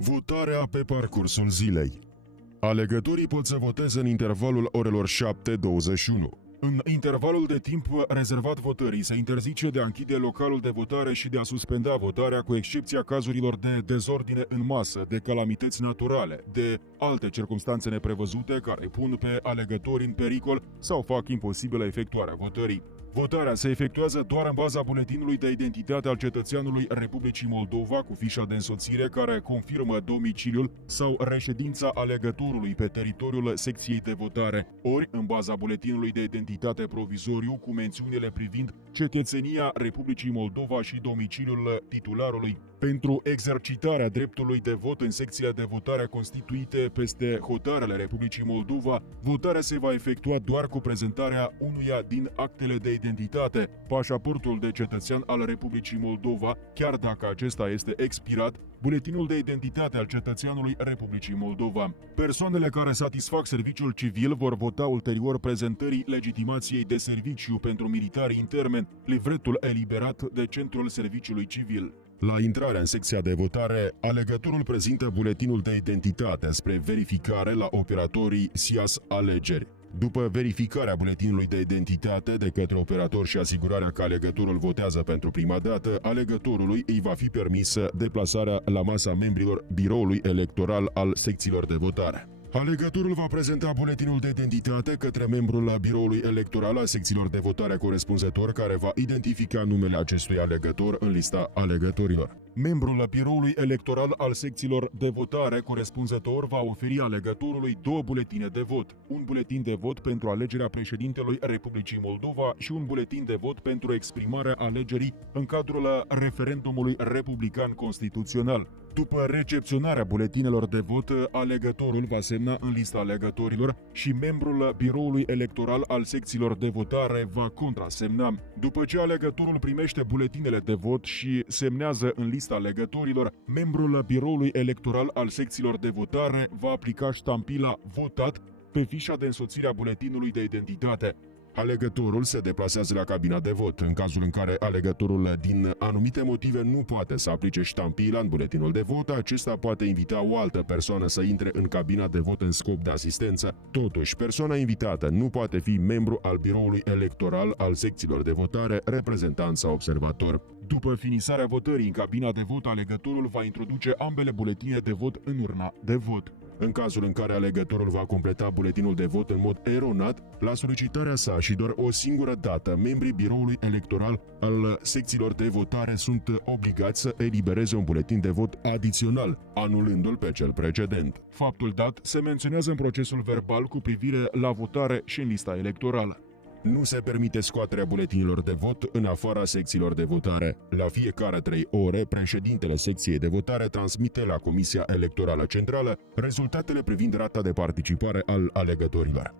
Votarea pe parcursul zilei. Alegătorii pot să voteze în intervalul orelor 7-21. În intervalul de timp rezervat votării se interzice de a închide localul de votare și de a suspenda votarea, cu excepția cazurilor de dezordine în masă, de calamități naturale, de alte circumstanțe neprevăzute care pun pe alegători în pericol sau fac imposibilă efectuarea votării. Votarea se efectuează doar în baza buletinului de identitate al cetățeanului Republicii Moldova cu fișa de însoțire care confirmă domiciliul sau reședința alegătorului pe teritoriul secției de votare, ori în baza buletinului de identitate provizoriu cu mențiunile privind cetățenia Republicii Moldova și domiciliul titularului. Pentru exercitarea dreptului de vot în secțiile de votare constituite peste hotarele Republicii Moldova, votarea se va efectua doar cu prezentarea unuia din actele de identitate, pașaportul de cetățean al Republicii Moldova, chiar dacă acesta este expirat, buletinul de identitate al cetățeanului Republicii Moldova. Persoanele care satisfac serviciul civil vor vota ulterior prezentării legitimației de serviciu pentru militari intermeni, livretul eliberat de Centrul Serviciului Civil. La intrarea în secția de votare, alegătorul prezintă buletinul de identitate spre verificare la operatorii SIAS Alegeri. După verificarea buletinului de identitate de către operator și asigurarea că alegătorul votează pentru prima dată, alegătorului îi va fi permisă deplasarea la masa membrilor biroului electoral al secțiilor de votare. Alegătorul va prezenta buletinul de identitate către membrul biroului electoral al secțiilor de votare corespunzător, care va identifica numele acestui alegător în lista alegătorilor. Membrul biroului electoral al secțiilor de votare corespunzător va oferi alegătorului două buletine de vot, un buletin de vot pentru alegerea președintelui Republicii Moldova și un buletin de vot pentru exprimarea alegerii în cadrul referendumului republican constituțional. După recepționarea buletinelor de vot, alegătorul va semna în lista alegătorilor și membrul biroului electoral al secțiilor de votare va contrasemna. După ce alegătorul primește buletinele de vot și semnează în lista alegătorilor, membrul biroului electoral al secțiilor de votare va aplica ștampila votat pe fișa de însoțire a buletinului de identitate. Alegătorul se deplasează la cabina de vot. În cazul în care alegătorul din anumite motive nu poate să aplice ștampila în buletinul de vot, acesta poate invita o altă persoană să intre în cabina de vot în scop de asistență. Totuși, persoana invitată nu poate fi membru al biroului electoral al secțiilor de votare, reprezentant sau observator. După finisarea votării în cabina de vot, alegătorul va introduce ambele buletine de vot în urna de vot. În cazul în care alegătorul va completa buletinul de vot în mod eronat, la solicitarea sa și doar o singură dată, membrii biroului electoral al secțiilor de votare sunt obligați să elibereze un buletin de vot adițional, anulându-l pe cel precedent. Faptul dat se menționează în procesul verbal cu privire la votare și în lista electorală. Nu se permite scoaterea buletinilor de vot în afara secțiilor de votare. La fiecare 3 ore, președintele secției de votare transmite la Comisia Electorală Centrală rezultatele privind rata de participare al alegătorilor.